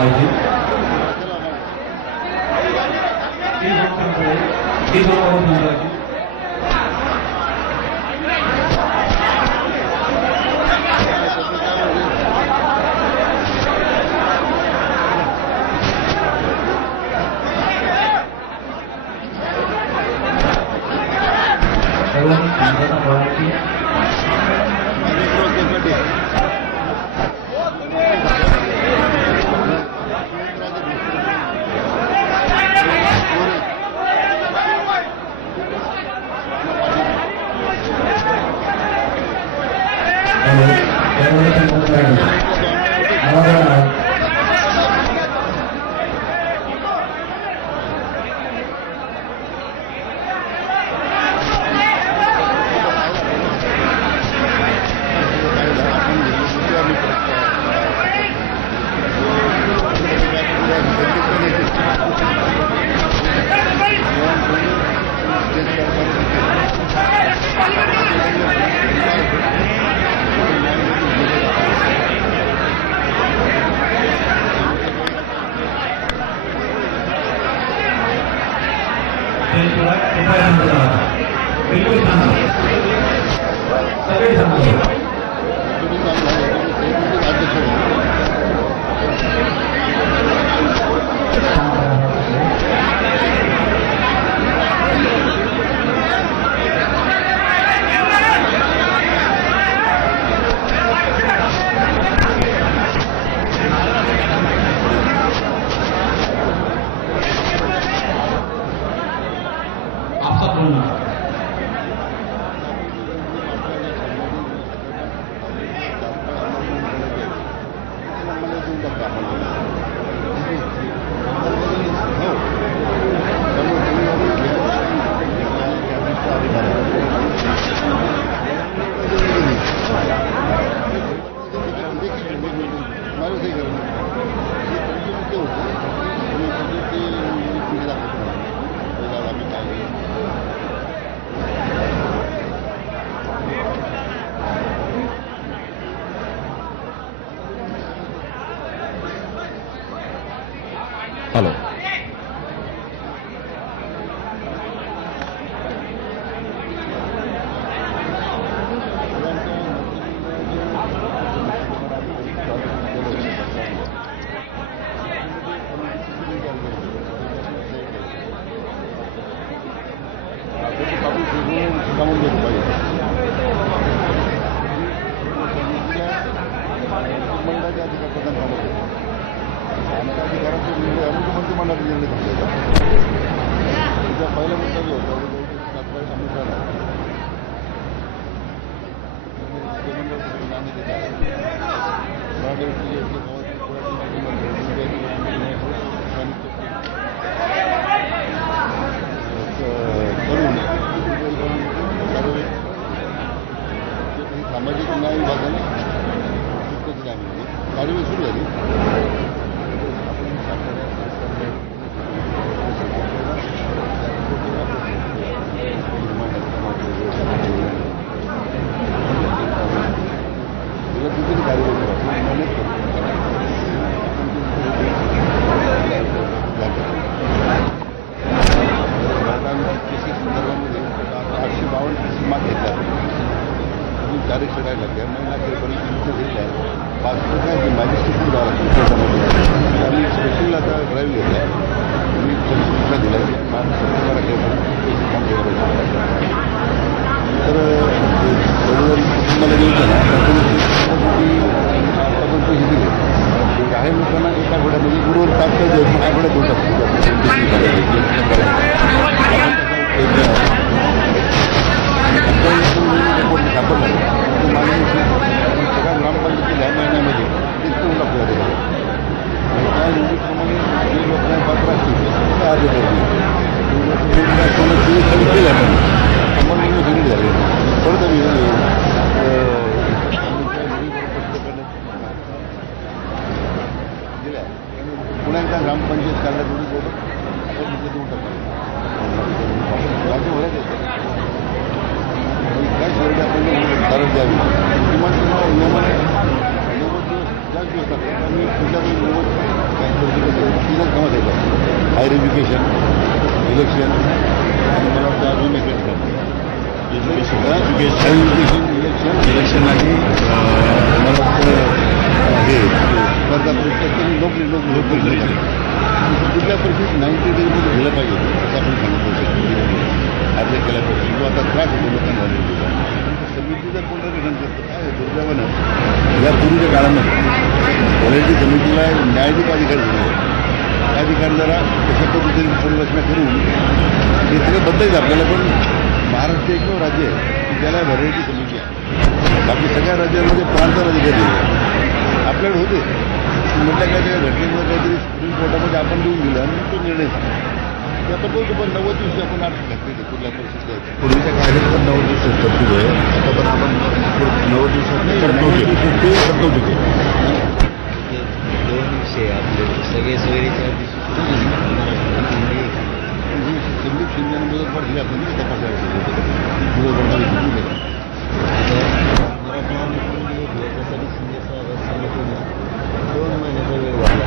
पाहिजे. हॅलो. सामाजिक न्याय विभागाने कार्यवाही सुरू झाली. तारीख चढायला लागल्या महिना अखेरपर्यंत दिलेला आहे. पासपोर्ट मॅजिस्ट्रेट जावं आम्ही स्पेशल आता ड्राईव्ह घेतला आहे. मी सूचना दिल्या की सप्टेंबर अखेरपर्यंत काम करायचं. तर रविवारी कुटुंबाला द्यायचं ना आतापर्यंत हे दिले. काही लोकांना एका घोड्यामध्ये गुरुवर तात्काळ द्यायचं हा घोड्या देऊ सापडला सगळ्या ग्रामपंचायतीला या महिन्यामध्ये डिस्काउंट लागतो. त्या निधीप्रमाणे जे लोकांना पात्र असतील ते आज अंमलबजावणी सुरू झाली. परत दिल्या पुण्याच्या ग्रामपंचायत कार्यालयातून बोलून आपण तिथे देऊन टाकतो. राज्यभरात येतो काय सुविधा कारण द्यावी किमान नियमाने 90 दिवस जास्त दिवस लागतात. आम्ही तुमच्याकडे 90 तीनच कामात येतात, हायर एज्युकेशन, इलेक्शन आणि मला वाटतं अजून एक इलेक्शन आणि मला वाटतं हे स्पर्धा परीक्षा नोकरी कुठल्या परिस्थितीत 90 डेजमध्ये गेलं पाहिजे असं आपण सांगितलं अर्ज केला पाहिजे. किंवा आता त्रास होतो लोकांना समिती जर कोणतं रिटर्न करतं काय दुर्दैवानं यापूर्वीच्या काळामध्ये क्वालिटी समितीला न्यायाधिक अधिकारी दिले, त्या अधिकारी जरा कशा पद्धतीने पुनर्रचना करून हे सगळं बदलायचं आपल्याला. पण महाराष्ट्र एकमेव राज्य आहे की त्याला व्हरायटी समिती आहे. बाकी सगळ्या राज्यांमध्ये प्रांताला अधिकारी दिले आपल्याकडे होते म्हटलं काय त्या घटनेमुळे काहीतरी सुप्रीम कोर्टामध्ये आपण देऊन दिलं आणि तो निर्णय झाला ते आपण बघतो. पण 90 दिवशी आपण आठ घटनेचे कुठल्या परिस्थितीत पूर्वीच्या कायद्यात पण 90 दिवसात तरतूद आहे. आता पण आपण 90 दिवसात करत नव्हते ते दोन विषय आपले सगळे सोयीच्या संदीप शिंदेने मुदत वाढ दिली आपण तपासायला त्यासाठी शिंदे साहेब 2 महिन्याचा वेळ वाढला.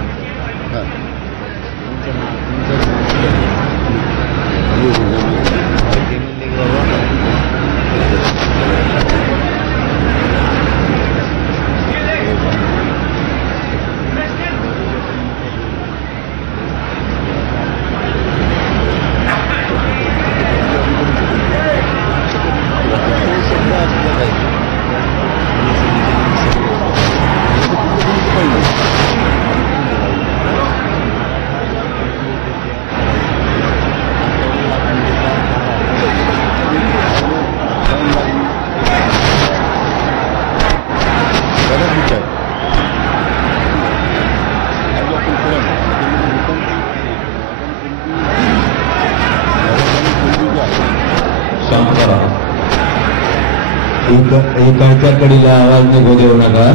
इकडच्या कडीला आवाज निघू देऊ नका.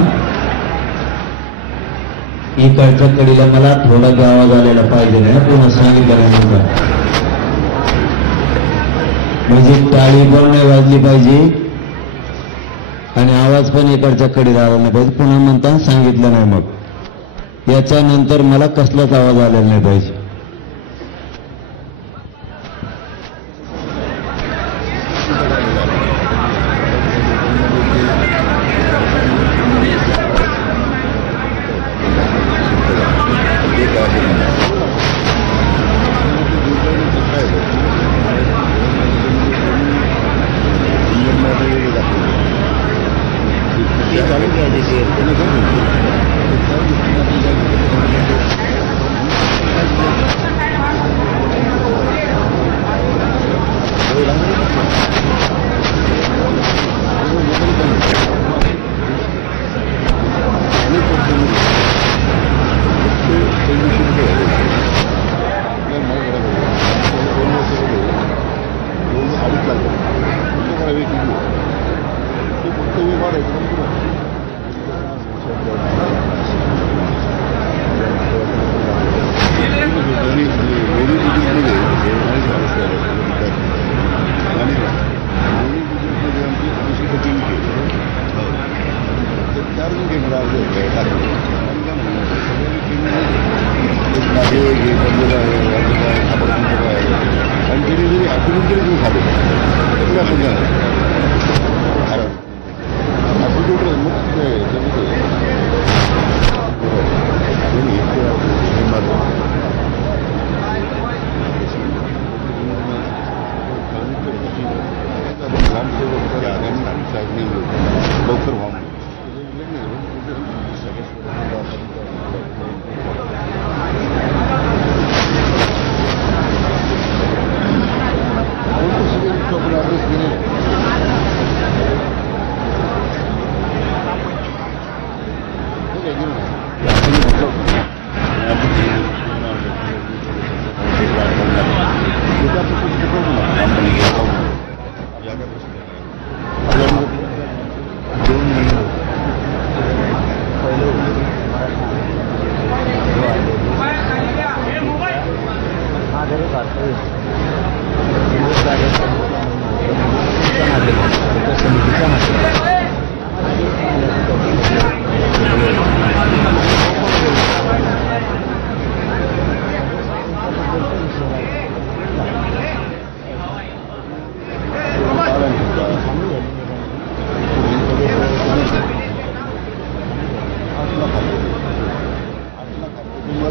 इकडच्या कडीला मला थोडाच आवाज आलेला पाहिजे नाही, पुन्हा सांगितल्यानंतर म्हणजे टाळी पण नाही वाजली पाहिजे आणि आवाज पण इकडच्या कडीला आला नाही पाहिजे. पुन्हा म्हणता सांगितलं नाही, मग याच्यानंतर मला कसलाच आवाज आलेला नाही पाहिजे.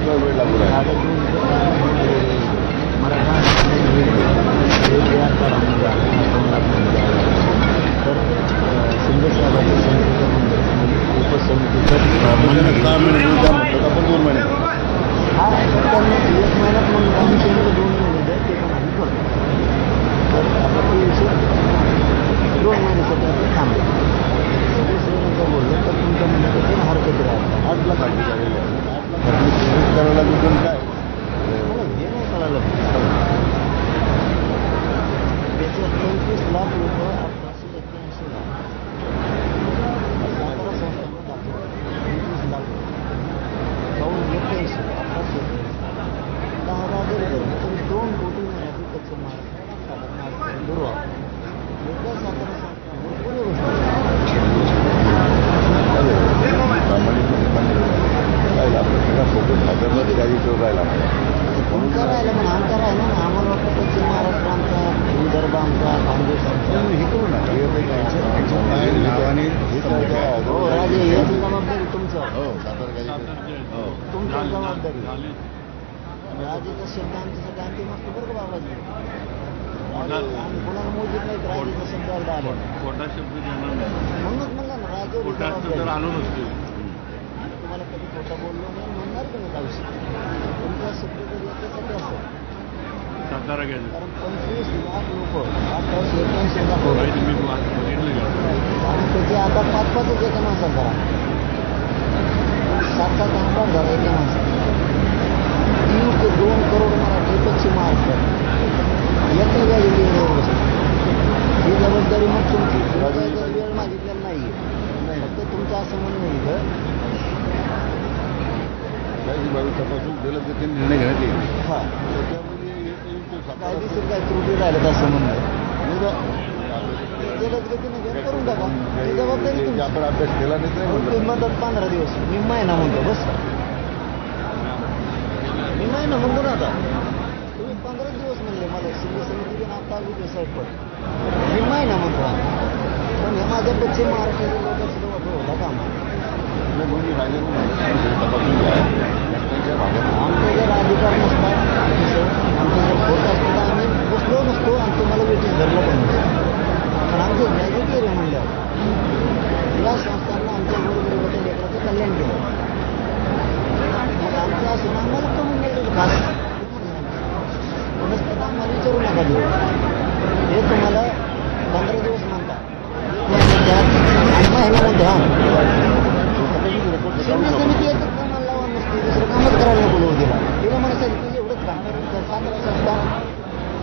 किंवा वेळ लागू राहिला उपसमितीचं 6 महिने द्या म्हटलं तर आपण 2 महिने हा त्यांनी 1 महिन्यात म्हणून आम्ही त्यांना 2 महिने द्या ते पण आम्ही करतो. तर आता ते विषय 2 महिन्यासाठी आपण थांबलो. सगळं बोललं तर तुमच्या म्हणण्यासाठी हरकत राहतात 8 लाख आधी झालेले आहे 8 लाख आधी करायला लागून काय मला हे नाही कळालं त्याच्यात 25 लाख लोक 1881 ला सातारा संस्थांना दाखवलं 25 लाख 1881 10,000 धरलं तरी 2 कोटी मराठी कच्चं महाराष्ट्रात साधारण दुर्वा एका सातारा संस्थांवर पुणे राहिला सगळा फोकस हैदराबाद गाडीवर राहिला तुमचा राहिला पण आमचा राहिला ना आम्हाला वाटतं पश्चिम महाराष्ट्र आमचा विदर्भ आमचा खानदेश आमचा हे करू ना नावाने हो राजे याची जबाबदारी तुमचं हो सातारा गाडी हो तुमच्या जबाबदारी राजेचा शब्द आमच्यासाठी अंतिम असतो बरं का बाबाजी आम्ही कोणाला मोजित नाही राजेचा शब्द आला खोटा शब्द देणार नाही म्हणूनच म्हणला ना राजे खोटा शब्द आलो नसतो तुम्हाला कधी खोटं बोललो नाही म्हणणार की नाही आयुष्य तुमचा शब्द जर याच्यासाठी असेल सातारा गेले कारण 25 लाख लोक 1881 लाख होते मी बघितलं गेलं आणि त्याचे आता 5-5 एका माणसात करा 7-7 आमदार झाला एका माणसात 3 ते 2 करोड मराठी पश्चिम महाराष्ट्रात एकट्या गाडीवर एवढं बसतो ही जबाबदारी मग तुमची वेळ मागितलेला नाही फक्त तुमचं असं म्हणणं आहे का काही बाजू तपासून दिलं तर ते निर्णय घेण्यात येईल हां त्याच्यामध्ये कायदेशीर काय त्रुटी राहिलं तर असं म्हणणं जलदगतीने घेऊन करून टाका ही जबाबदारी तुमची आपण अभ्यास केला नाही तर तुम्ही म्हणतात 15 दिवस मी महिना म्हणतो बस मी महिना म्हणतो ना आता तुम्ही 15 दिवस म्हणले मला समिती आता साहेब पण मी महिना म्हणतो पण हे माझ्या पश्चिम महाराष्ट्राच्या लोकांचा वापर होता का दोन्ही राहिले तपासून घ्या आमचे जर अधिकार नसतात आमचं जर खोट असतं तर आम्ही बसलो नसतो आणि तुम्हाला वेटीस धरलं पण नसतं पण आमचं गॅजेटियर आहे म्हणल्यावर या संस्थांना आमच्या गोरगरिबाच्या लेकराचं कल्याण केलं मग आमचं असं आम्हाला कमी नाही खास नसतं आम्हाला विचारू नका देऊ हे तुम्हाला 15 दिवस म्हणता महिन्यामध्ये हां समिती एकच कामाला लावा नसते दुसरं कामच करायला नको लोक दिला तिला मला सांगितलं एवढंच काम सातारा संस्था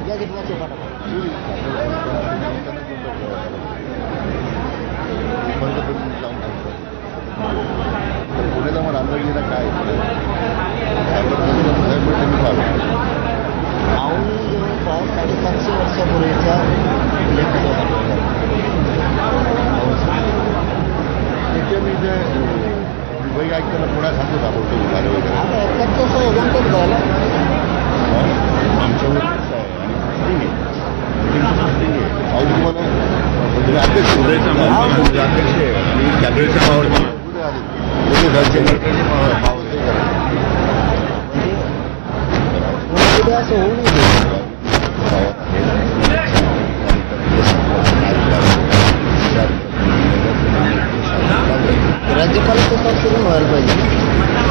गॅजेट वाचे पाठवा पुण्याला मग आंदोलनाला काय आऊन जवळपास 750 वर्षापूर्वीचा लेखक त्याच्या मी जे वैग ऐकताना पुन्हा सांगतो दाखवतो झालं वगैरे आता एकच जमतेच घ्यायला आमच्यावर आणि तुम्हाला अध्यक्ष अध्यक्ष उद्या असं होऊ नये राज्यपालाचं संशोधन व्हायला पाहिजे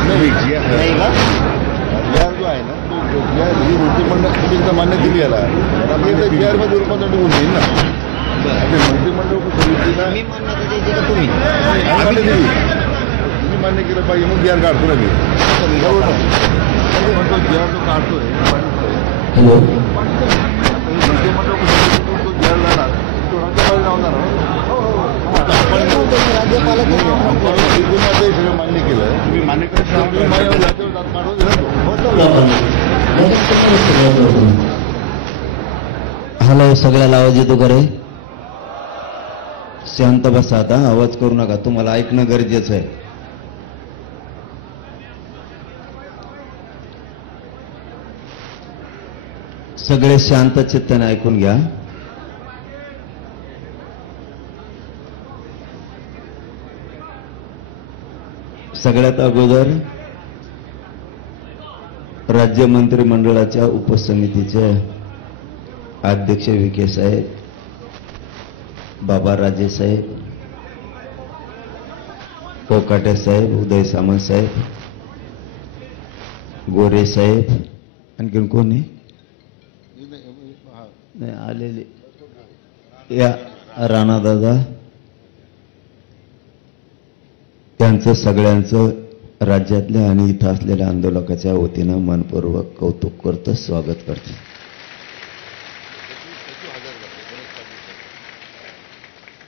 नाही जी आर नाही का जो आहे ना तो जी आर ही मंत्रिमंडळ एकदा मान्य दिली याला एकदा जी आर मध्ये रूपांतर होऊन जाईल ना आणि मंत्रिमंडळ समितीला मी मान्यता द्यायची का तुम्ही मान्य दिली तुम्ही मान्य केलं पाहिजे मग जी आर काढतो ना मी म्हणतो जी आर तो काढतोय हॅलो मंत्रिमंडळ समितीतून तो जी आर जाणार तो राज्यपाल लावणार राज्यपालाचं सगळं मान्य केलं तुम्ही मान्य करत हॅलो सगळ्याला आवाज येतो का रे शांत बसा आता आवाज करू नका तुम्हाला ऐकणं गरजेचं आहे सगळे शांत चित्ताने ऐकून घ्या सगळ्यात अगोदर राज्य मंत्रिमंडळाच्या उपसमितीचे अध्यक्ष विखे साहेब, बाबा राजे साहेब, कोकाटे साहेब, उदय सामंत साहेब, गोरे साहेब, आणखीन कोण आहे नाही आलेले, या राणादादा, त्यांचं सगळ्यांचं राज्यातल्या आणि इथं असलेल्या आंदोलकाच्या वतीनं मनपूर्वक कौतुक करतो, स्वागत करतो.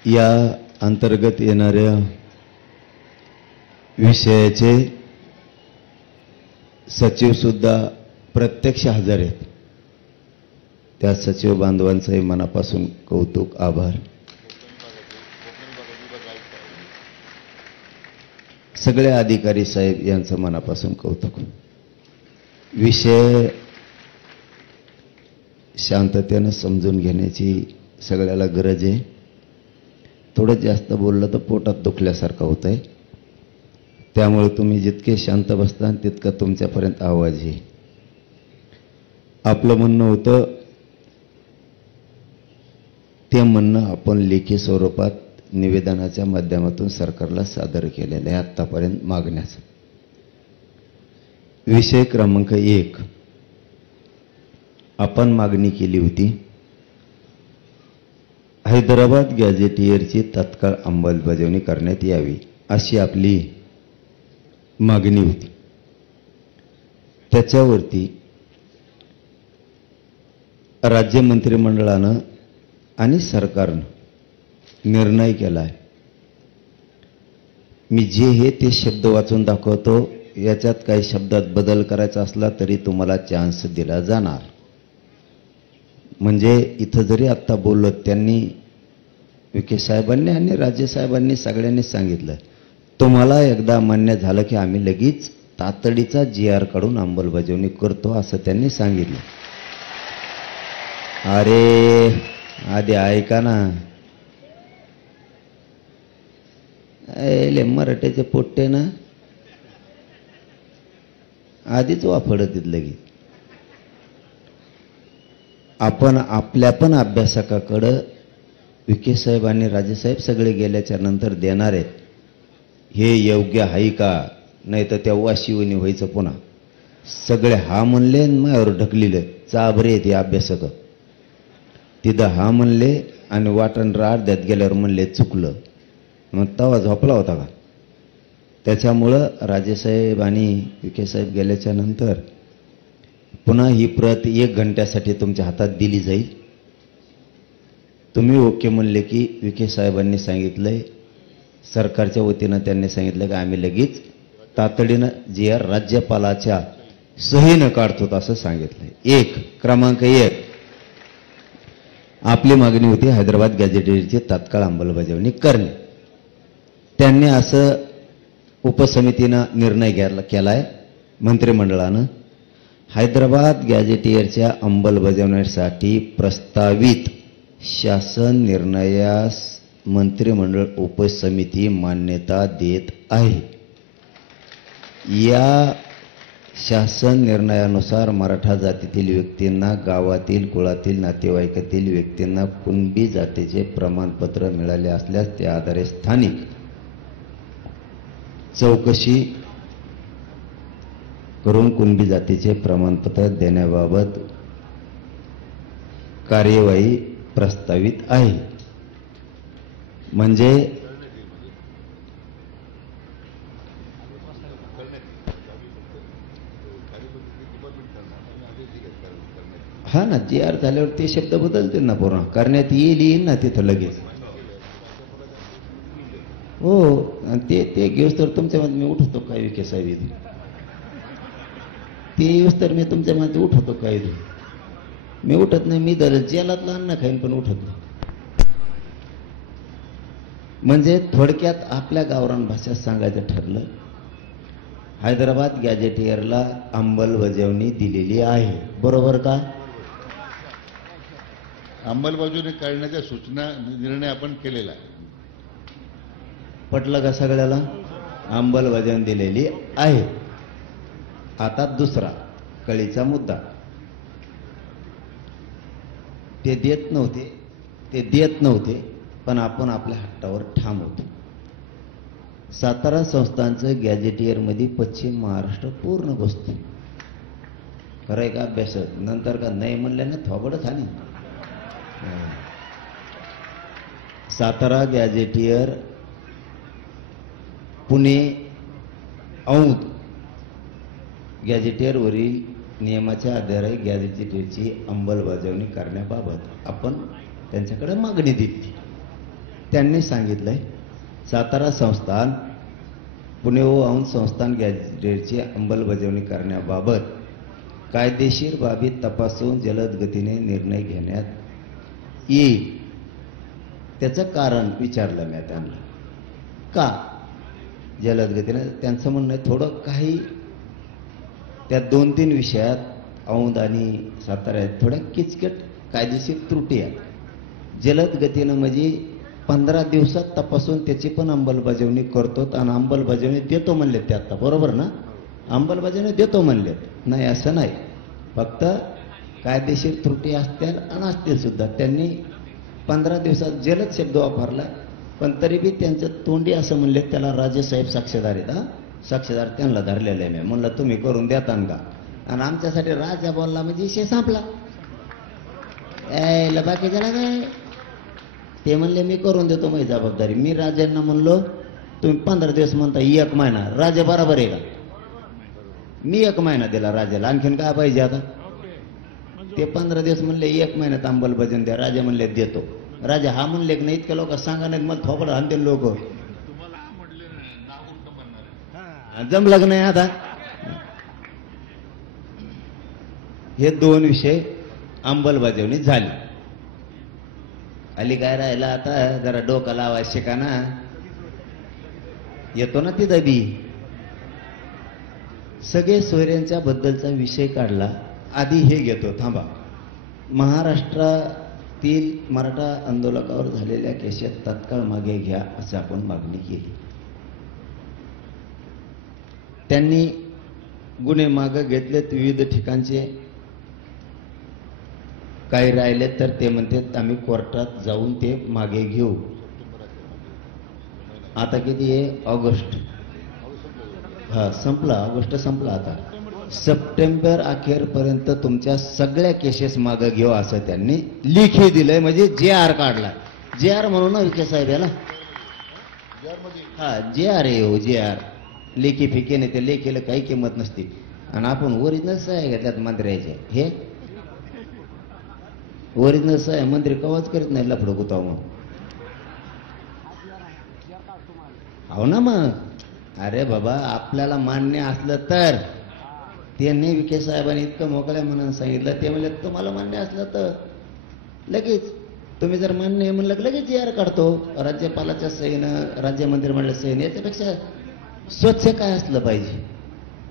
या अंतर्गत येणाऱ्या विषयाचे सचिव सुद्धा प्रत्यक्ष हजर आहेत. त्या सचिव बांधवांचंही मनापासून कौतुक, आभार. सगळे अधिकारी साहेब यांचं मनापासून कौतुक. विषय शांततेनं समजून घेण्याची सगळ्याला गरज आहे. थोडं जास्त बोललं तर पोटात दुखल्यासारखं होत आहे. त्यामुळे तुम्ही जितके शांत बसता तितका तुमच्यापर्यंत आवाज येईल. आपलं म्हणणं होतं ते म्हणणं आपण लेखी स्वरूपात निवेदनाच्या माध्यमातून सरकारला सादर केलेलं आहे आतापर्यंत मागण्याचा. विषय क्रमांक 1, आपण मागणी केली होती हैदराबाद गॅझेटियरची तत्काळ अंमलबजावणी करण्यात यावी, अशी आपली मागणी होती. त्याच्यावरती राज्य मंत्रिमंडळानं आणि सरकारनं निर्णय केला आहे. मी जे हे ते शब्द वाचून दाखवतो. याच्यात काही शब्दात बदल करायचा असला तरी तुम्हाला चान्स दिला जाणार. म्हणजे इथं जरी आत्ता बोललो त्यांनी, विखे साहेबांनी आणि राज्यसाहेबांनी सगळ्यांनी सांगितलं, तुम्हाला एकदा मान्य झालं की आम्ही लगेच तातडीचा GR काढून अंमलबजावणी करतो असं त्यांनी सांगितलं. अरे आधी ऐका ना, मराठ्याचे पोट्टे ना आधीच वाफडत लगे. आपण आपल्या पण अभ्यासकाकडं विखे साहेब आणि राजेसाहेब सगळे गेल्याच्या नंतर देणार आहेत. हे योग्य आहे का, नाही तर त्या वाशिवणी व्हायचं पुन्हा. सगळे हा म्हणले माझ्यावर ढकलिलं. चाबरे येते अभ्यासक. तिथं हा म्हणले आणि वाटण अर्ध्यात गेल्यावर म्हणले चुकलं. मग तवा झोपला होता का? त्याच्यामुळं राजेसाहेब आणि विखे साहेब गेल्याच्या नंतर पुन्हा ही प्रत 1 घंट्यासाठी तुमच्या हातात दिली जाईल. तुम्ही ओके म्हणले की विखे साहेबांनी सांगितलंय, सरकारच्या वतीनं त्यांनी सांगितलं की आम्ही लगेच तातडीनं GR राज्यपालाच्या सहीनं काढतो असं सांगितलंय. क्रमांक 1 आपली मागणी होती हैदराबाद गॅझेटियरची तात्काळ अंमलबजावणी करणे. त्यांनी असं उपसमितीनं निर्णय केलाय मंत्रिमंडळानं. हैदराबाद गॅझेटियरच्या अंमलबजावणीसाठी प्रस्तावित शासन निर्णयास मंत्रिमंडळ उपसमिती मान्यता देत आहे. या शासन निर्णयानुसार मराठा जातीतील व्यक्तींना, गावातील कुळातील नातेवाईकातील व्यक्तींना कुणबी जातीचे प्रमाणपत्र मिळाले असल्यास त्या आधारे स्थानिक चौकशी करून कुणबी जातीचे प्रमाणपत्र देण्याबाबत कार्यवाही प्रस्तावित आहे. म्हणजे हा ना, GR झाल्यावर ते शब्द बदलतील ना, पूर्ण करण्यात येईल ना तिथं लगेच. हो, ते घेऊस तर तुमच्या मध्ये मी उठवतो काय विखे साहेब, ते येऊस तर मी तुमच्या मध्ये उठवतो काय. मी उठत नाही, मी दर जेलातला अन्न खाईन पण उठत नाही. म्हणजे थोडक्यात आपल्या गावरान भाषेत सांगायचं ठरलं, हैदराबाद गॅझेटियरला अंमलबजावणी दिलेली आहे. बरोबर का? अंमलबजावणी करण्याच्या सूचना निर्णय आपण केलेला आहे. पटलं का सगळ्याला? अंमलबजावणी दिलेली आहे. आता दुसरा, कळीचा मुद्दा. ते देत नव्हते पण आपण आपल्या हट्टावर ठाम होतो. सातारा संस्थांचं गॅजेटियरमध्ये पश्चिम महाराष्ट्र पूर्ण बसतो. खरंय का अभ्यास? नंतर का नाही म्हणल्याने थोबडच आणि सातारा गॅजेटियर, पुणे औंध गॅजेटियरवरील नियमाच्या आधारे गॅजेटियरची अंमलबजावणी करण्याबाबत आपण त्यांच्याकडे मागणी दिली. त्यांनी सांगितलंय सातारा संस्थान, पुणे व औंध संस्थान गॅजेटियरची अंमलबजावणी करण्याबाबत कायदेशीर बाबी तपासून जलद गतीने निर्णय घेण्यात येईल. त्याचं कारण विचारलं मी त्यांना, का जलद गतीने? त्यांचं म्हणणं आहे थोडं काही त्या 2-3 विषयात औंध आणि साताऱ्यात थोड्या किचकट कायदेशीर त्रुटी आहेत. जलद गतीनं म्हणजे 15 दिवसात तपासून त्याची पण अंमलबजावणी करतो आणि अंमलबजावणी देतो म्हणले ते. आता बरोबर ना? अंमलबजावणी देतो म्हणले नाही असं नाही, फक्त कायदेशीर त्रुटी असतील आणि असतील सुद्धा. त्यांनी 15 दिवसात जलद शब्द वापरला, पण तरी बी त्यांचं तोंडी असं म्हणले त्याला राजेसाहेब साक्षीदार आहेत. साक्षीदार त्यांना धरलेले आहे. मी म्हणलं तुम्ही करून देता का? आणि आमच्यासाठी राजा बोलला म्हणजे विषय संपला. बाकीच्याला काय? ते म्हणले मी करून देतो माझी जबाबदारी. मी राजांना म्हणलो तुम्ही 15 दिवस म्हणता 1 महिना. राजा बरोबर आहे का? मी 1 महिना दिला राजाला, आणखीन काय पाहिजे आता? ते 15 दिवस म्हणले 1 महिन्यात अंमलबजावणी द्या. राजा म्हणले देतो. राजा हा म्हणले की नाही, इतक्या लोक सांगा नाहीत मला थोपड आणतील लोक. जमलं नाही आता. हे 2 विषय अंमलबजावणी झाली. अली काय राहिला आता? जरा डोकं लावायचं शिका ना. येतो ना ती दबी. सगळे सोयऱ्यांच्या बद्दलचा विषय काढला. आधी हे घेतो, थांबा. महाराष्ट्रातील मराठा आंदोलकावर झालेल्या केसात तात्काळ मागे घ्या असं आपण मागणी केली. त्यांनी गुन्हे मागे घेतलेत विविध ठिकाणचे. काही राहिले तर ते म्हणतात आम्ही कोर्टात जाऊन ते मागे घेऊ. आता किती आहे? ऑगस्ट. संपला. ऑगस्ट संपला. आता सप्टेंबर अखेरपर्यंत तुमच्या सगळ्या केसेस मागे घेऊ असं त्यांनी लिखी दिलंय. म्हणजे JR काढला. JR म्हणून ना विखे साहेब याला. JR आहे हो. JR लेखी फिके नाही. ते लेखीला काही किंमत नसते. आणि आपण ओरिजिनल सह्या घेतल्यात मंत्र्याचे. हे ओरिजिनल सह्या मंत्री कवाच करीत नाही लफडं गुताव. मग हो ना. मग अरे बाबा आपल्याला मान्य असलं तर. त्यांनी विखे साहेबांनी इतकं मोकळ्या मनानं सांगितलं. ते म्हणले तुम्हाला मान्य असलं तर लगेच. तुम्ही जर मान्य आहे म्हणलं लगेच JR काढतो. राज्यपालाच्या सहीनं, राज्य मंत्रिमंडळाच्या सहीनं. याच्यापेक्षा स्वच्छ काय असलं पाहिजे?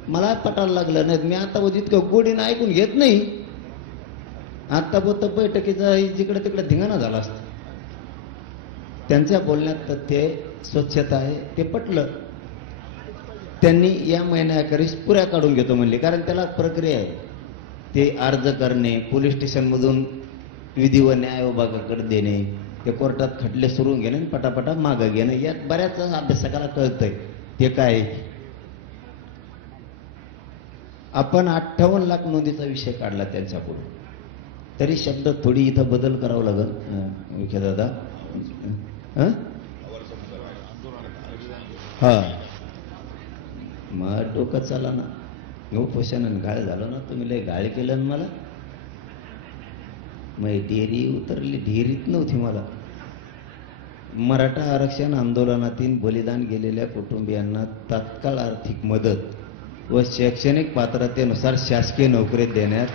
मला पटायला लागलं नाही. मी आता इतकं गोडीनं ऐकून घेत नाही. आता बोलतो बैठकीचा जिकडे तिकडे धिंगाणा झाला असता. त्यांच्या बोलण्यात तथ्य, स्वच्छता आहे, ते पटलं. त्यांनी या महिन्याखेरीस पुऱ्या काढून घेतो म्हणले. कारण त्याला प्रक्रिया आहे. ते अर्ज करणे, पोलीस स्टेशनमधून विधी व न्याय विभागाकडे देणे, ते कोर्टात खटले सुरू घेणे, पटापटा मागं घेणं. यात बऱ्याच अभ्यासकाला कळतंय ते काय. आपण 58 लाख नोंदीचा विषय काढला त्यांच्याकडून. तरी शब्द थोडी इथं बदल करावं लागेल विखे दादा. मग डोकं चाला ना. उपोषणानं घाळ झालं ना. तुम्ही लय घाळ केलं ना मला. मग डेअरी उतरली. ढेरीत नव्हती मला. मराठा आरक्षण आंदोलनातील बलिदान गेलेल्या कुटुंबियांना तात्काळ आर्थिक मदत व शैक्षणिक पात्रतेनुसार शासकीय नोकरी देण्यात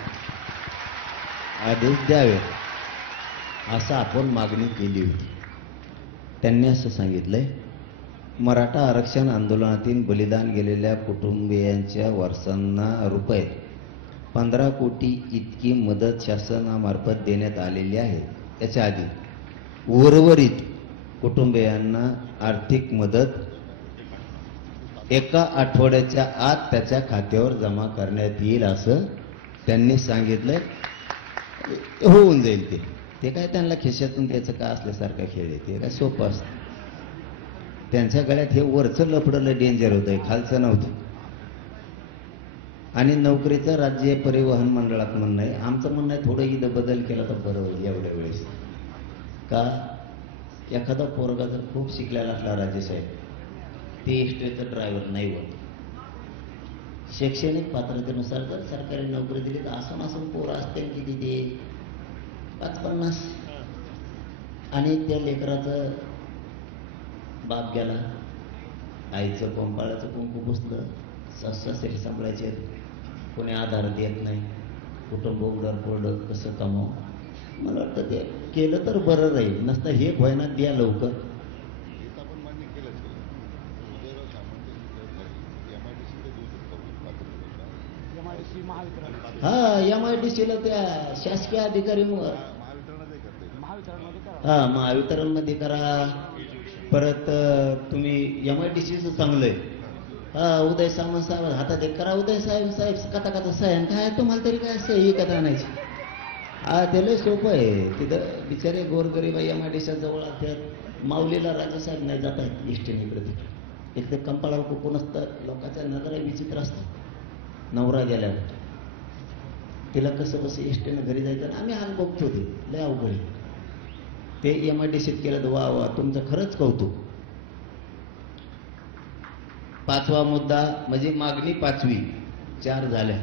आदेश द्यावेत असं आपण मागणी केली होती. त्यांनी असं सांगितलंय मराठा आरक्षण आंदोलनातील बलिदान गेलेल्या कुटुंबियांच्या वारसांना रुपये 15 कोटी इतकी मदत शासनामार्फत देण्यात आलेली आहे. त्याच्या आधी उर्वरित कुटुंबियांना आर्थिक मदत 1 आठवड्याच्या आत त्याच्या खात्यावर जमा करण्यात येईल असं त्यांनी सांगितलं होऊन जाईल ते काय त्यांना खिशातून त्याचं का असल्यासारखा खेळ आहे, ते काय सोपं असतं. त्यांच्या गळ्यात हे वरचं लफडलं डेंजर होतं, खालचं नव्हतं. आणि नोकरीचं राज्य परिवहन मंडळात म्हणणं आहे, आमचं म्हणणं आहे थोडं इथं बदल केला तर बरं होईल एवढ्या वेळेस. का एखादा पोरगा जर खूप शिकलेला असला राजेसाहेब, ते एसटीचं ड्रायव्हर नाही होत. शैक्षणिक पात्रतेनुसार जर सरकारी नोकरी दिली तर असून पोरं असते किती ते 50-50. आणि त्या लेकराचं बाप गेला, आईचं पंपाळाचं कुंकू पुसलं, सासरे सांभाळायचे, कोणी आधार देत नाही, कुटुंब उडर पडलं, कसं कमाव. मला वाटतं ते केलं तर बरं राहील. नसतं हे व्हायना द्या लवकर. गीता पण मान्य केलंच उदयराव सामंत MIDC देऊ शकतो पात्र हा MIDCला त्या शासकीय अधिकारी महावितरणातही करता येईल. हा महावितरणमध्ये करा. परत तुम्ही MIDCचं चांगलं आहे. हा उदय सामंत साहेब हातात एक करा, उदय साहेब कथा साहेब काय तुम्हाला तरी काय असं ही कथा आणायची. हा त्याला सोपं आहे. तिथं बिचारे गोरगरीब MIDC जवळ असतात. माऊलीला राजासाहेब नाही जात आहेत एसटीने इकडे. एक तर कंपाळावर कुकून असतं, लोकांच्या नजरा विचित्र असतात. नवरा गेल्यावर तिला कसं एसटीनं घरी जायचं, आणि आम्ही हाल बघतो ते लय अवघड. ते MIDCत केलं तर वा तुमचं खरंच कौतुक. 5वा मुद्दा म्हणजे मागणी 5वी 4 झाल्या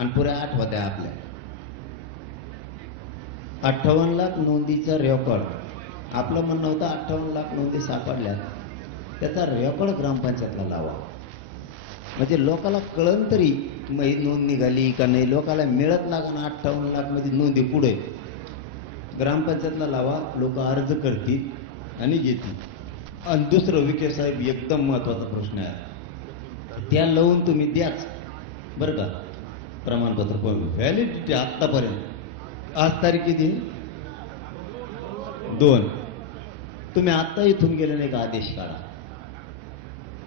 आणि पुऱ्या 8 होत्या आपल्या. 58 लाख नोंदीचा रेकॉर्ड. आपलं म्हणणं होतं 58 लाख नोंदी सापडल्यात, त्याचा रेकॉर्ड ग्रामपंचायतला लावा. म्हणजे लोकाला कळण तरी नोंद निघाली का नाही, लोकाला मिळत लागण 58 लाख मध्ये नोंदी पुढे ग्रामपंचायतला लावा. लोक अर्ज करतील आणि घेतील. आणि दुसरं विखे साहेब एकदम महत्वाचा प्रश्न आहे, त्या लावून तुम्ही द्याच बरं का प्रमाणपत्र. व्हॅलिडिटी आत्तापर्यंत आज तारीख किती 2. तुम्ही आत्ता इथून गेले नाही का आदेश काढा.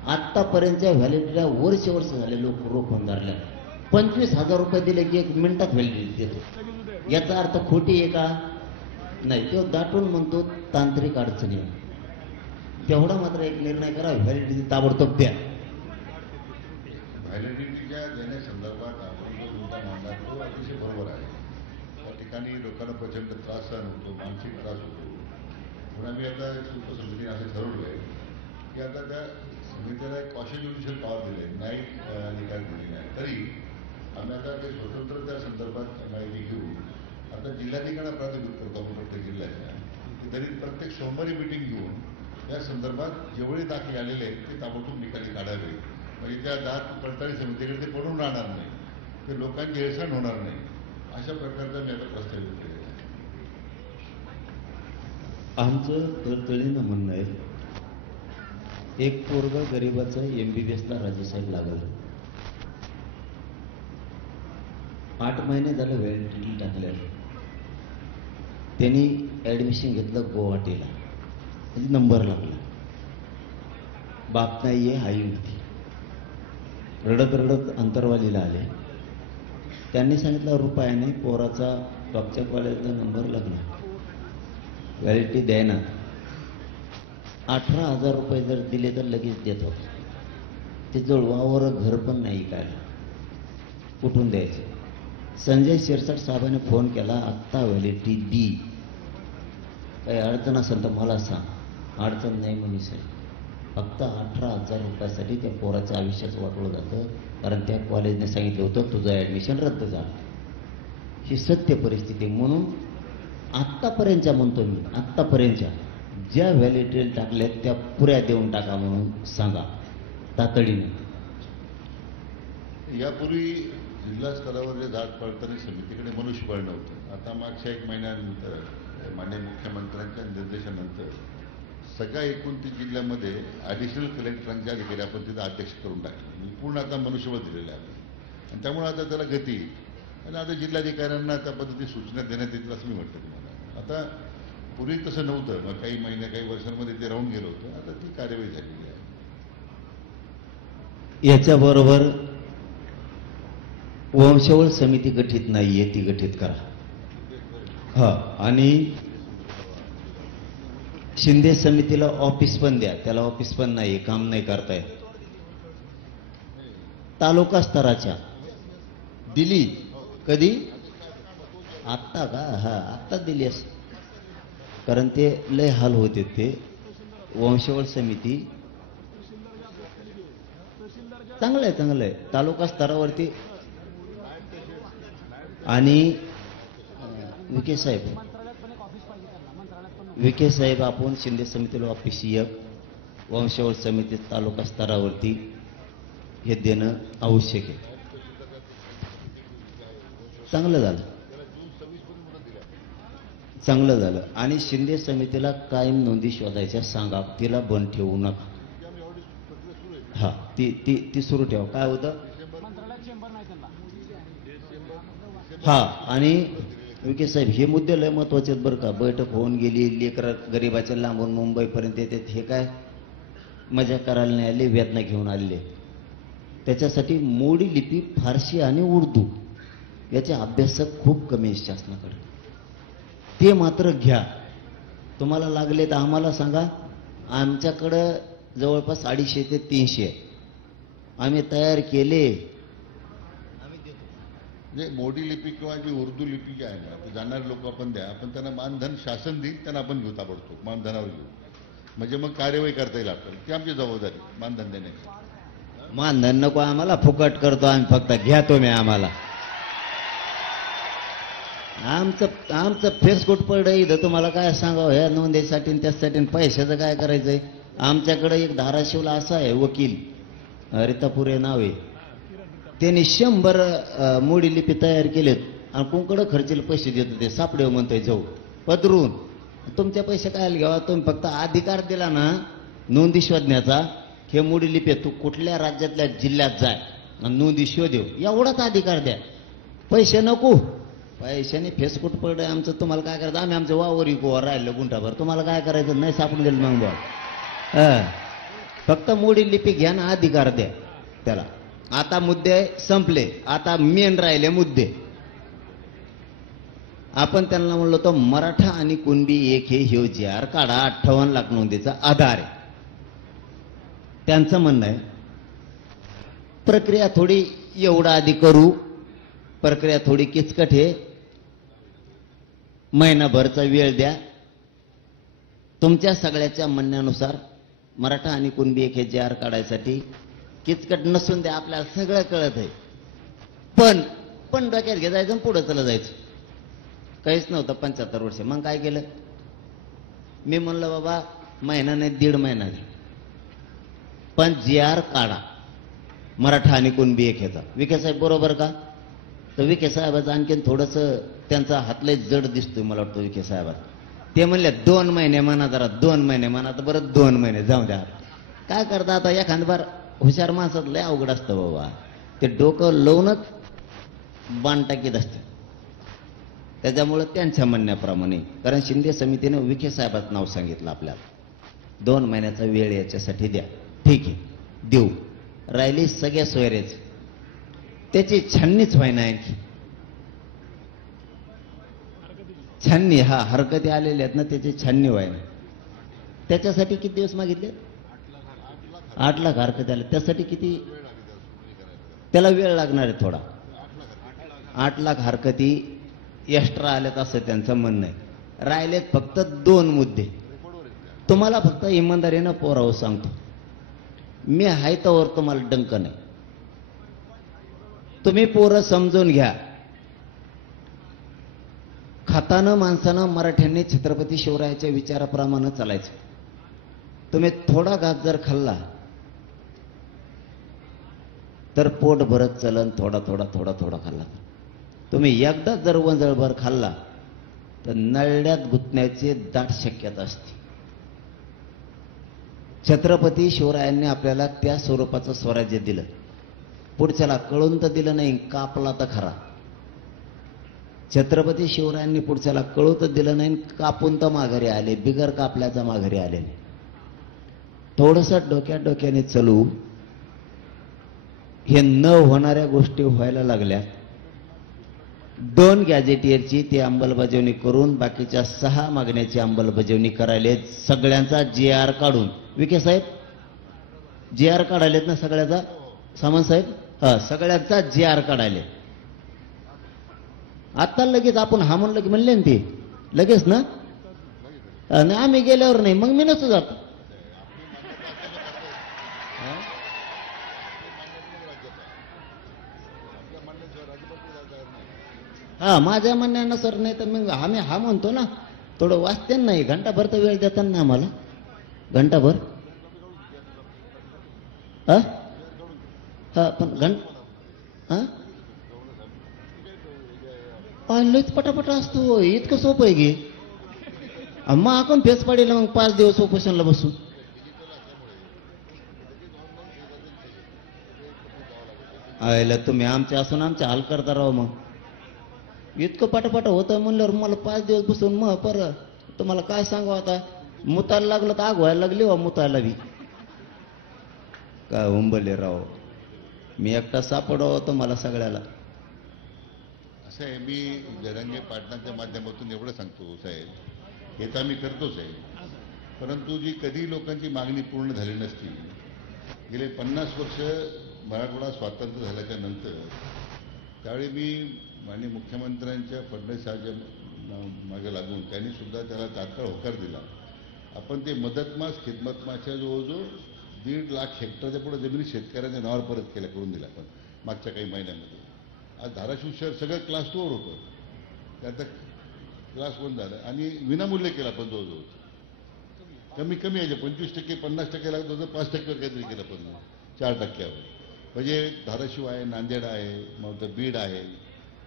आत्तापर्यंतच्या व्हॅलिडिटीला वर्ष झाले लोक रोखून धरल्या. 25,000 रुपये दिले की 1 मिनिटात व्हॅलिडिटी देतो. याचा अर्थ खोटी आहे का नाही. तो दाटून म्हणतो तांत्रिक अडचणी. तेवढा मात्र एक निर्णय करा, व्हॅलिडिटी ताबडतोब द्या. व्हॅलिडिटीच्या देण्यासंदर्भात आपण जो मुद्दा मांडला तो अतिशय बरोबर आहे. त्या ठिकाणी लोकांना प्रचंड त्रास सहन होतो, मानसिक त्रास होतो. म्हणून आम्ही आता उपसमितीने असं ठरवलं आहे की आता त्या समितीला एक कॉशन ज्युडिशियल पॉवर दिले, न्यायिक अधिकार दिले नाही. तरी आम्ही आता काही स्वतंत्र त्या संदर्भात माहिती घेऊ. आता जिल्हाधिकाऱ्यांना प्राधिकृत करतो आपण प्रत्येक जिल्ह्याच्या, तरी प्रत्येक सोमवारी मिटिंग घेऊन या संदर्भात जेवढे दाखले आलेले आहेत ते ताबडतोब निकाली काढावे. म्हणजे त्या दाद पडताळणी समितीकडे ते पडून राहणार नाही, ते लोकांची हेळसांड होणार नाही. अशा प्रकारचा मी आता प्रस्तावित केलेला आहे. आमचं तळतळीनं म्हणणं आहे, एक पोरगा गरीबाचं MBBSला राजेसाहेब लागलं. 8 महिने झालं व्हॅलिडिटी टाकल्यावर. त्यांनी ऍडमिशन घेतलं गुवाहाटीला, म्हणजे नंबर लागला. बाप नाहीये, आई होती. रडत अंतरवालीला आले. त्यांनी सांगितलं रुपयाने पोराचा टॉपच्या कॉलेजला नंबर लागला, व्हॅलिडिटी द्यायना. 18,000 रुपये जर दिले तर लगेच देतो. ते जुळवावर घर पण नाही काय, कुठून द्यायचे. संजय शिरसाट साहेबांनी फोन केला, आत्ता व्हॅलिडिटी दी, काही अडचण असेल तर मला सांग. अडचण नाही म्हणे साहेब. फक्त 18,000 रुपयासाठी त्या पोराचं आयुष्याचं वाटवलं जातं, कारण त्या कॉलेजने सांगितलं होतं तुझं ॲडमिशन रद्द झालं. ही सत्य परिस्थिती. म्हणून आत्तापर्यंतच्या म्हणतो मी, आत्तापर्यंतच्या ज्या व्हॅलिडिटी टाकल्यात त्या पुऱ्या देऊन टाका म्हणून सांगा तातडीने. यापूर्वी जिल्हा स्तरावर जे जात पडताळणी समितीकडे मनुष्यबळ नव्हतं. आता मागच्या 1 महिन्यानंतर माननीय मुख्यमंत्र्यांच्या निर्देशानंतर सगळ्या 29 जिल्ह्यामध्ये ॲडिशनल कलेक्टरांच्या अधिकारी आपण तिथं अध्यक्ष करून टाकले. पूर्ण आता मनुष्यबळ दिलेलं आहे आणि त्यामुळे आता त्याला गती. आणि आता जिल्हाधिकाऱ्यांना त्या पद्धती सूचना देण्यात येतील असं मी म्हटलं तुम्हाला. आता पूर्वी तसं नव्हतं, मग काही महिने काही वर्षांमध्ये ते राहून गेलं होतं. आता ती कार्यवाही झालेली आहे. याच्याबरोबर वंशावळ समिती गठीत नाहीये, ती गठीत करा. हा, आणि शिंदे समितीला ऑफिस पण द्या, त्याला ऑफिस पण नाही, काम नाही करतायत. तालुका स्तराच्या दिली कधी? आत्ता का? हा, आत्ता दिली असं, कारण ते लय हाल होते. ते वंशावळ समिती चांगलं आहे, चांगलं आहे तालुका स्तरावरती. आणि विखे साहेब आपण शिंदे समितीला ऑफिस एक, वंशावळ समिती तालुका स्तरावरती हे देणं आवश्यक आहे. चांगलं झालं, चांगलं झालं. आणि शिंदे समितीला कायम नोंदी शोधायच्या सांगा, तिला बंद ठेवू नका. हा, ती ती ती सुरू ठेवा. काय होतं? हा, आणि विखे साहेब हे मुद्दे लय महत्वाचे आहेत बरं का. बैठक होऊन गेली, लेकर गरीबाच्या लांबून मुंबईपर्यंत येतात, हे काय मजा करायला नाही आले, वेदना घेऊन आलेले. त्याच्यासाठी मोडी लिपी, फारसी आणि उर्दू याचे अभ्यासक खूप कमी आहेत शासनाकडे. ते मात्र घ्या. तुम्हाला लागले तर आम्हाला सांगा. आमच्याकडं जवळपास 250 ते 300 आम्ही तयार केले. म्हणजे मोडी लिपी किंवा जी उर्दू लिपी जी आहे ना, ते जाणारे लोक आपण द्या, पण त्यांना मानधन शासन देईल, त्यांना आपण घेऊ ताबडतोब, मानधनावर घेऊ. म्हणजे मग कार्यवाही करता येईल आपल्याला. ती आमची जबाबदारी मानधन देण्याची. मानधन नको आम्हाला, फुकट करतो आम्ही, फक्त घ्या तुम्ही आम्हाला. आमचं फेसकुट पडलं इथं. तुम्हाला काय सांगावं, ह्या नोंदीसाठी त्यासाठी पैशाचं काय करायचंय. आमच्याकडे एक धाराशिवला असा आहे वकील, रितापुरे नाव आहे, त्यांनी 100 मोडी लिपी तयार केलेत आणि कोणकडे खर्चीला पैसे देतो. ते सापडे म्हणतोय जाऊ पदरून. तुमचे पैसे काय घ्यावा, तुम्ही फक्त अधिकार दिला ना नोंदी शोधण्याचा. हे मोडी लिपी तू कुठल्या राज्यातल्या जिल्ह्यात जाय आणि नोंदी शोधेव, एवढाच अधिकार द्या. पैसे नको. पैशाने फेसकुट पडलंय आमचं. तुम्हाला काय करायचं, आम्ही आमचं वावर इको राहिलं गुंठाभर, तुम्हाला काय करायचं नाही सापडून गेलं मग बा. फक्त मोडी लिपी घ्या ना, अधिकार द्या त्याला. आता मुद्दे संपले, आता मेन राहिले मुद्दे. आपण त्यांना म्हणलो तो मराठा आणि कुणबी एक हे ह्यो काढा, 58 लाख नोंदीचा आधार आहे. त्यांचं म्हणणं आहे प्रक्रिया थोडी एवढा आधी करू, प्रक्रिया थोडी किचकट आहे, महिनाभरचा वेळ द्या. तुमच्या सगळ्याच्या म्हणण्यानुसार मराठा आणि कुणबी एक हे JR काढायसाठी किचकट नसून द्या, आपल्याला सगळं कळत आहे. पण डोक्यात घ्यायचं आणि पुढं चला जायचं. काहीच नव्हतं 75 वर्ष. मग काय केलं, मी म्हणलं बाबा महिना नाही 1.5 महिना नाही, पण JR काढा मराठा आणि कुणबी एक ह्याचा. विखे साहेब बरोबर का? तर विखे साहेबाचं आणखीन थोडंसं त्यांचा हातलंय जड दिसतोय मला वाटतं विखे साहेबात. ते म्हणले 2 महिने म्हणा, जरा 2 महिने म्हणा. तर बरं 2 महिने जाऊ द्या. काय करता आता, एखाद बार हुशार माणसात लय अवघड असतं बाबा. ते डोकं लावूनच बाण टाकीत असते. त्याच्यामुळं त्यांच्या म्हणण्याप्रमाणे, कारण शिंदे समितीने विखे साहेबाचं नाव सांगितलं आपल्याला, 2 महिन्याचा वेळ याच्यासाठी द्या. ठीक आहे, देऊ. राहिली सगळ्या सोयरेच, त्याची छाननीच व्हायना आणखी. छाननी, हा हरकती आलेल्या आहेत ना, त्याची छाननी व्हायना. त्याच्यासाठी किती दिवस मागितले? 8 लाख हरकती आले. त्यासाठी किती त्याला वेळ लागणार आहे थोडा. 8 लाख हरकती एक्स्ट्रा आल्यात असं त्यांचं म्हणणं आहे. राहिलेत फक्त 2 मुद्दे. तुम्हाला फक्त इमानदारीनं पोरावं सांगतो, मी आहे तोवर तुम्हाला डंक नाही. तुम्ही पोरं समजून घ्या. खातानं माणसानं मराठ्यांनी छत्रपती शिवरायाच्या विचाराप्रमाणे चालायचं. तुम्ही थोडा घास जर खाल्ला तर पोट भरत चलन, थोडा थोडा थोडा थोडा खाल्ला. तुम्ही एकदा जर वंजळभर खाल्ला तर नळड्यात गुंतण्याची दाट शक्यता असते. छत्रपती शिवरायांनी आपल्याला त्या स्वरूपाचं स्वराज्य दिलं. पुढच्याला कळून तर दिलं नाही, कापला तर खरा. छत्रपती शिवरायांनी पुढच्याला कळू तर दिलं नाही, कापून तर माघारी आले, बिगर कापल्याचा माघारी आले. थोडंसं डोक्याने चलू. हे न होणाऱ्या गोष्टी व्हायला लागल्या 2 गॅजेटियरची ती अंमलबजावणी करून बाकीच्या 6 मागण्याची अंमलबजावणी करायले. सगळ्यांचा GR काढून. विखे साहेब GR काढायलेत ना सगळ्याचा? सामंत साहेब हा सगळ्यांचा GR काढायले. आता लगेच आपण हा म्हणलं की म्हणले ना ते लगेच ना. आणि आम्ही गेल्यावर नाही मग मी नसतो जात. हा माझ्या म्हणण्यानं सर. नाही तर मग आम्ही हा म्हणतो ना. थोडं वाचते नाही. घंटाभर तर वेळ देतात ना आम्हाला. घंटाभर हा पण लयच पटापटा असतो. इतकं सोपं आहे की मग आपण फेस पाडीला मग 5 दिवस उपोषणला बसू. आयला तुम्ही आमचे असून आमचे हाल करता राव. मग इतकं पटापट होतं म्हणल्यावर मला 5 दिवस बसून मग परत तुम्हाला काय सांगू आता. मुतायला लागलं तर आग व्हायला लागली वा मुतायला बी. काय उंबले राव. मी एकटा सापडावं तुम्हाला सगळ्याला. असं आहे मी जरंगे पाटणाच्या माध्यमातून एवढं सांगतो साहेब. हे तर आम्ही करतोच आहे. परंतु जी कधी लोकांची मागणी पूर्ण झाली नसती. गेले 50 वर्ष मराठवाडा स्वातंत्र्य झाल्याच्या नंतर त्यावेळी मी माननीय मुख्यमंत्र्यांच्या फडणवीस साहेबांच्या मागे लागून त्यांनी सुद्धा त्याला तात्काळ होकार दिला. आपण ते मदतमास खिदमतमासच्या जवळजवळ 1.5 लाख हेक्टरच्या पुढे जमिनी शेतकऱ्यांच्या नावावर परत केल्या करून दिल्या आपण मागच्या काही महिन्यामध्ये. आज धाराशिव शहर सगळं क्लास 2 वर होतं. त्यात क्लास 1 झालं आणि विनामूल्य केला आपण जवळजवळ. कमी यायचे 25%, 50% लागत होतं. 5%वर काहीतरी केलं पण 4%वर. म्हणजे धाराशिव आहे, नांदेड आहे, मग बीड आहे,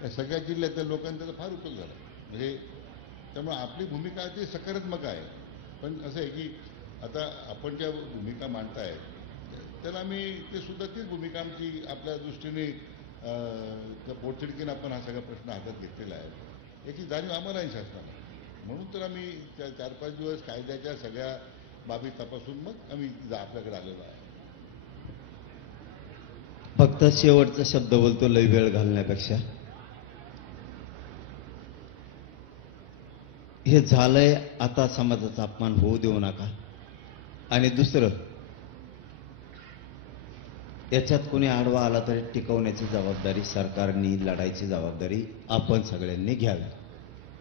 या सगळ्या जिल्ह्यातल्या लोकांना त्याचा फार उपयोग झाला. म्हणजे त्यामुळे आपली भूमिका ती सकारात्मक आहे. पण असं आहे की आता आपण ज्या भूमिका मांडताय त्याला आम्ही ते सुद्धा तीच भूमिका आमची आपल्या दृष्टीने पोटतिडकीनं आपण हा सगळा प्रश्न हातात घेतलेला आहे. याची जाणीव आम्हाला आहे शासनाला. म्हणून तर आम्ही 4-5 दिवस कायद्याच्या सगळ्या बाबी तपासून मग आम्ही आपल्याकडे आलेलो आहे. फक्त शेवटचा शब्द बोलतो लय वेळ घालण्यापेक्षा. हे झालंय आता समाजाचा अपमान होऊ देऊ नका. आणि दुसरं याच्यात कोणी आडवा आला तरी टिकवण्याची जबाबदारी सरकारनी, लढायची जबाबदारी आपण सगळ्यांनी घ्यावी.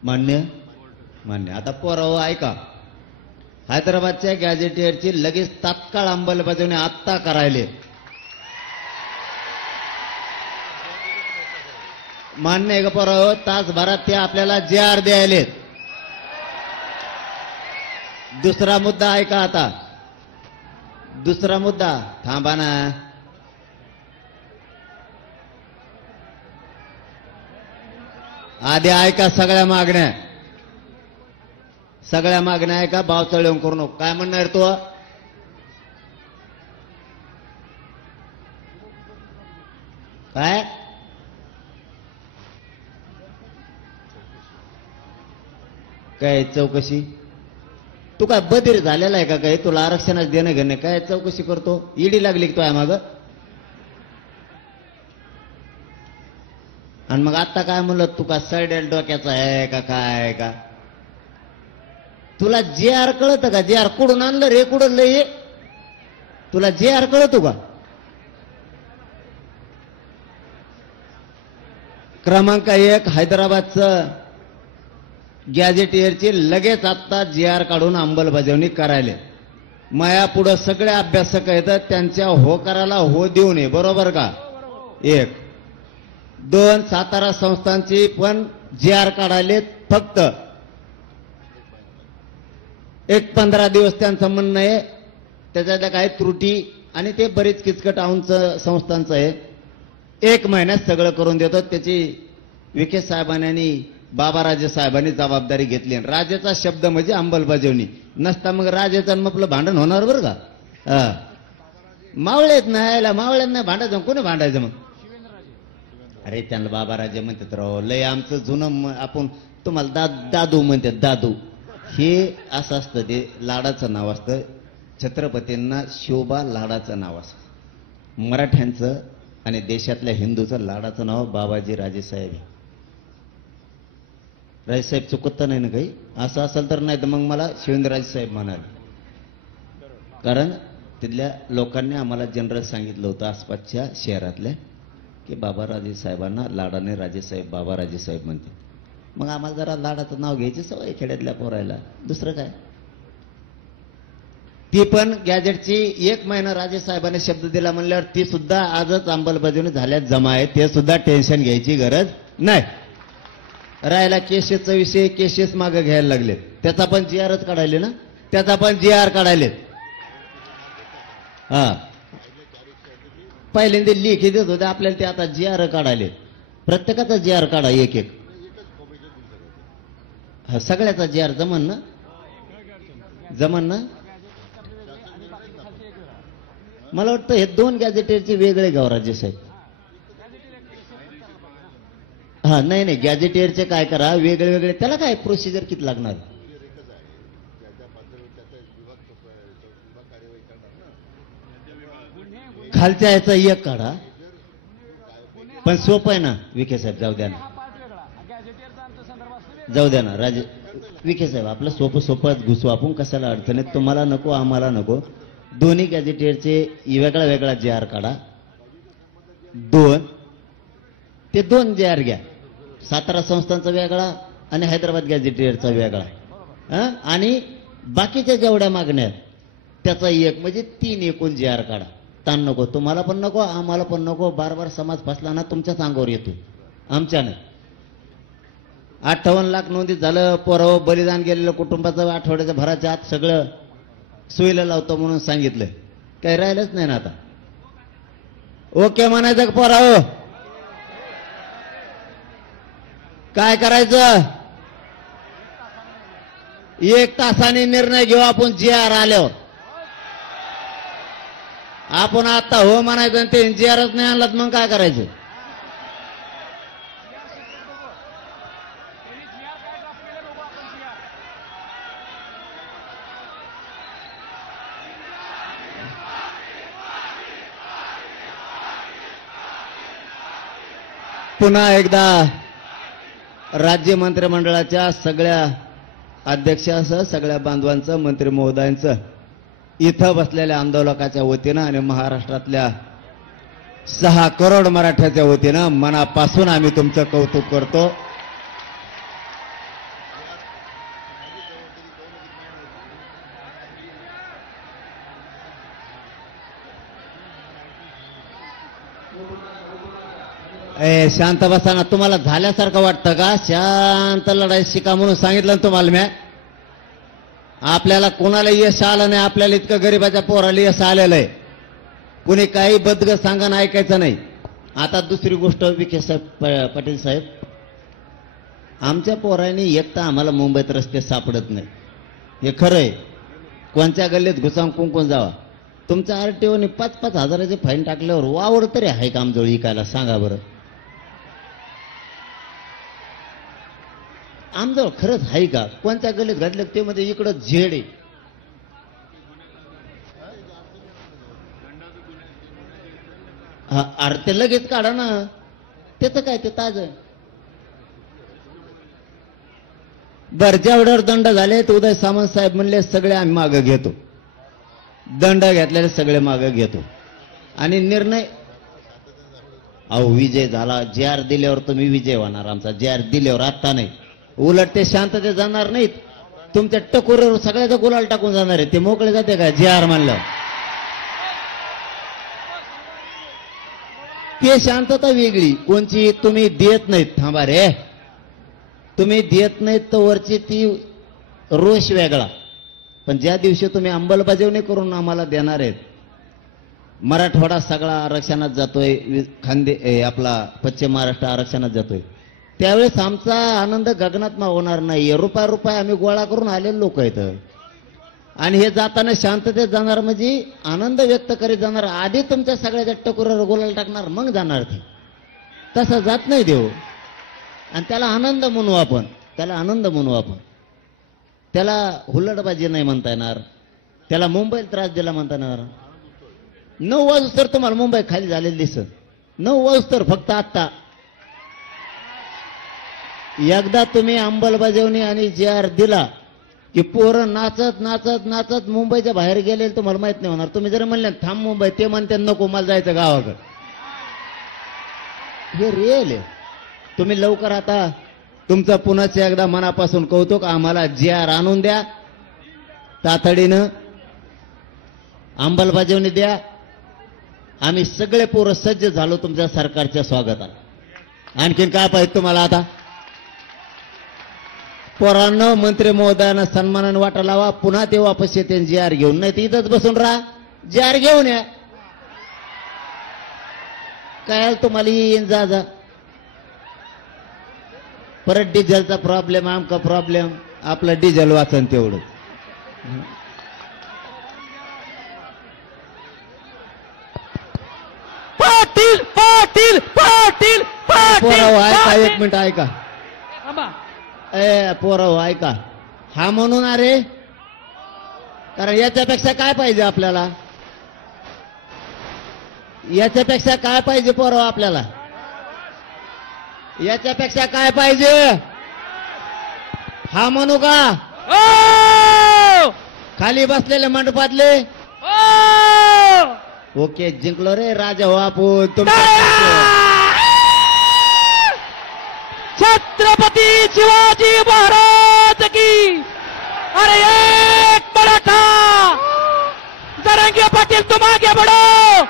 मान्य मान्य. आता पोराव ऐका. हैदराबादच्या गॅजेटियरची लगेच तात्काळ अंमलबजावणी आत्ता करायले. मान्य आहे का पोराव? तासभरात ते आपल्याला GR द्यायलेत. दुसरा मुद्दा ऐका आता. दुसरा मुद्दा थांबा ना. आधी ऐका सगळ्या मागण्या. सगळ्या मागण्या ऐका. बावचळ येऊन करू नको. काय म्हणणार तू? काय काय चौकशी? तू काय बधीर झालेला आहे का? काय तुला आरक्षणाच देणं घेणं? काय चौकशी करतो? ईडी लागली की तो आहे माग? आणि मग आता काय म्हणलं? तू का सडेल डोक्याचा आहे का काय का? तुला GR कळत का? GR कुठून आणलं रे? कुठून लय? तुला GR कळतो का? क्रमांक 1 हैदराबादचं गॅजेटियरची लगेच आत्ता GR काढून अंमलबजावणी करायला. माया पुढं सगळे अभ्यासक येतात. त्यांच्या होकाराला हो देऊ नये. बरोबर का? 1 2 सातारा संस्थांची पण GR काढायलेत. फक्त 15 दिवस त्यांचं म्हणणं आहे. त्याच्यातल्या काही त्रुटी आणि ते बरीच किचकट आऊंचं संस्थांचं आहे. 1 महिन्यात सगळं करून देतो. त्याची विखे साहेबांनी बाबाराजे साहेबांनी जबाबदारी घेतली. राजेचा शब्द म्हणजे अंमलबजावणी. नसता मग राजेचं आपलं भांडण होणार बरं का? मावळेत नाही. मावळ्यात नाही भांडायचं. कोणी भांडायचं मग? अरे त्यांना बाबाराजे म्हणतात राव. लय आमचं जुनं आपण तुम्हाला दादू म्हणतात. दादू हे असं असतं. ते लाडाचं नाव असतं. छत्रपतींना शोभा लाडाचं नाव असतं. मराठ्यांचं आणि देशातल्या हिंदूचं लाडाचं नाव बाबाजी राजे साहेब. राजेसाहेब चुकत तर नाही ना काही? असं असेल तर नाही तर मग मला शिवेंद्रराजे साहेब म्हणाल, कारण तिथल्या लोकांनी आम्हाला जनरल सांगितलं होतं आसपासच्या शहरातल्या की बाबाराजे साहेबांना लाडाने राजेसाहेब बाबाराजे साहेब म्हणते. मग आम्हाला जरा लाडाचं नाव घ्यायची सवय खेड्यातल्या पोरायला, दुसरं काय. ती पण गॅजेटची 1 महिना राजेसाहेबांनी शब्द दिला म्हणल्यावर ती सुद्धा आजच अंमलबजावणी झाल्यात जमा आहे, ते सुद्धा टेन्शन घ्यायची गरज नाही. राहिला केसेसचा विषय, केसेस मागे घ्यायला लागले, त्याचा पण GRच काढायले ना, त्याचा पण GR काढायलेत. हा पहिल्यांदा लिखी देत होते आपल्याला, ते आता GR काढायले. प्रत्येकाचा GR काढा एक एक. हा सगळ्याचा GR जमन ना, जमन ना. मला वाटतं हे 2 गॅजेटेरचे वेगळे गाव राजे साहेब. हा नाही नाही, गॅजेटेरचे काय करा वेगळे वेगळे, त्याला काय प्रोसिजर किती लागणार. खालच्या याचा एक काढा, पण सोपं आहे ना विखे साहेब. जाऊ द्या ना, जाऊ द्या ना राजे विखे साहेब, आपलं सोपं सोपं घुसू आपण, कशाला अडचणीत. तुम्हाला नको आम्हाला नको. दोन्ही गॅजेटेरचे वेगळा वेगळा GR काढा. 2 ते 2 GR घ्या. सातारा संस्थांचा वेगळा आणि हैदराबाद गॅजेटेरचा वेगळा, आणि बाकीच्या जेवढ्या मागण्या त्याचा एक, म्हणजे 3 एकूण GR काढा. ताण नको, तुम्हाला पण नको आम्हाला पण नको. बार बार समाज फसला ना तुमच्याच अंगावर येतो, आमच्या नाही. 58 लाख नोंदीत झालं. पोरावं बलिदान गेलेलं कुटुंबाचं आठवड्याच्या भराच्या आत सगळं सोयीला लावतो म्हणून सांगितलंय, काही राहिलंच नाही ना आता. ओके म्हणायचं का पोरावं? काय करायचं? 1 तासाने निर्णय घेऊ आपण GR आल्यावर. आपण आता हो म्हणायचं आणि ते GRच नाही आणलात मग काय करायचं? पुन्हा एकदा राज्य मंत्रिमंडळाच्या सगळ्या अध्यक्षासह सगळ्या बांधवांचं, मंत्री महोदयांचं, इथं बसलेल्या आंदोलकाच्या वतीनं आणि महाराष्ट्रातल्या 6 करोड मराठ्याच्या वतीनं मनापासून आम्ही तुमचं कौतुक करतो. शांत बसा ना. तुम्हाला झाल्यासारखं वाटतं का? शांत लढाई शिका म्हणून सांगितलं ना तुम्हाला मी. आपल्याला कोणाला यश आलं नाही, आपल्याला इतकं गरीबाच्या पोराला यश आलेलं आहे. कुणी काही बदग सांगा ऐकायचं नाही. आता दुसरी गोष्ट विखे साहेब, पाटील साहेब, आमच्या पोरांनी एक तर आम्हाला मुंबईत रस्ते सापडत नाही, हे खरं आहे. कोणत्या गल्लीत घुसावून कुंकून जावा. तुमच्या RTOने 5-5 हजाराचे फाईन टाकल्यावर वावर तरी आहे का आमजवळ इकायला? सांगा बरं. आमजवळ खरंच आहे का? कोणत्या गल्लीत घातलं ते मध्ये इकडं झेड आहे. अरे ते लगेच काढा ना, त्याचं काय, ते ताज. बर जेवढ्यावर दंड झाले तर उदय सामंत साहेब म्हणले सगळे आम्ही मागं घेतो. दंड घेतलेले सगळे मागं घेतो आणि निर्णय. अहो विजय झाला, GR दिल्यावर तुम्ही विजय होणार आमचा. GR दिल्यावर आता नाही, उलट ते शांततेत जाणार नाहीत. तुमच्या टकोरीवर सगळ्याचा गुलाल टाकून जाणार आहे. ते मोकळे जाते का GR म्हणलं? ते शांतता वेगळी. कोणची तुम्ही देत नाहीत, थांबा रे, तुम्ही देत नाहीत तर वरची ती रोष वेगळा. पण ज्या दिवशी तुम्ही अंमलबजावणी करून आम्हाला देणार आहेत, मराठवाडा सगळा आरक्षणात जातोय, आपला पश्चिम महाराष्ट्र आरक्षणात जातोय, त्यावेळेस आमचा आनंद गगनात मावणार नाही. रुपया आम्ही गोळा करून आलेले लोक आहेत आणि हे जाताना शांततेत जाणार, म्हणजे आनंद व्यक्त करीत जाणार. आधी तुमच्या सगळ्याच्या टकोरावर गोलाला टाकणार मग जाणार. ते तसं जात नाही देव. आणि त्याला आनंद म्हणू आपण, त्याला आनंद म्हणू आपण. त्याला हुल्लडबाजी नाही म्हणता येणार, त्याला मुंबईला त्रास दिला म्हणता येणार. 9 वाजता तर तुम्हाला मुंबई खाली झालेली दिसत. 9 वाजता फक्त आत्ता एकदा तुम्ही अंमलबजावणी आणि जी आर दिला की पोरं नाचत नाचत नाचत मुंबईच्या बाहेर गेले तुम्हाला माहित नाही होणार. तुम्ही जर म्हणले थांब मुंबई, ते म्हणते नको मला जायचं गावाकडे. हे रिअल आहे. तुम्ही लवकर आता तुमचं पुन्हाच एकदा मनापासून कौतुक. आम्हाला जी आर आणून द्या तातडीनं, अंमलबजावणी द्या. आम्ही सगळे पोरं सज्ज झालो तुमच्या सरकारच्या स्वागताला. आणखीन काय पाहिजे तुम्हाला आता? पोरांनो, मंत्री महोदयांना सन्मानाने वाटा लावा. पुन्हा ते वापस येते जी आर घेऊन, नाही तर इथंच बसून राहा. जी आर घेऊन या. काय तुम्हाला येईन जा जा. परत डिझेलचा प्रॉब्लेम, आमका प्रॉब्लेम. आपलं डिझेल वाचन तेवढं. पाटील पाटील पाटील पोराव ऐका, पाटील एक मिनिट ऐका. पोराव ऐका. हा म्हणून अरे, कारण याच्यापेक्षा काय पाहिजे आपल्याला? याच्यापेक्षा काय पाहिजे पोराव आपल्याला? याच्यापेक्षा काय पाहिजे? हा म्हणू का? खाली बसलेले मंडपातले ओके, जिंकलो रे राजा हो आपण. छत्रपती शिवाजी महाराज की. अरे एक मराठा. जरंगे पाटील तुम आगे बढ़ो.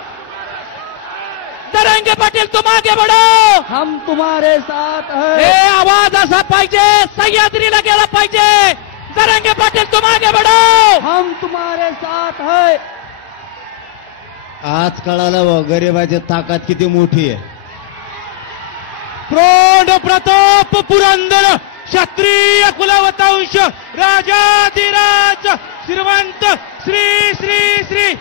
जरंगे पाटील तुम आगे बढ़ो. हम तुम्हारे साथ हैं. हे आवाज असा पाहिजे, सह्याद्रीला गेला पाहिजे. जरंगे पाटील तुम आगे बढ़ो. हम तुम्हारे साथ हैं. आज कळालं व गरिबाची ताकद किती मोठी आहे. प्रौढ प्रताप पुरंदर क्षत्रिय कुलवंश राजाधिराज श्रीमंत श्री श्री श्री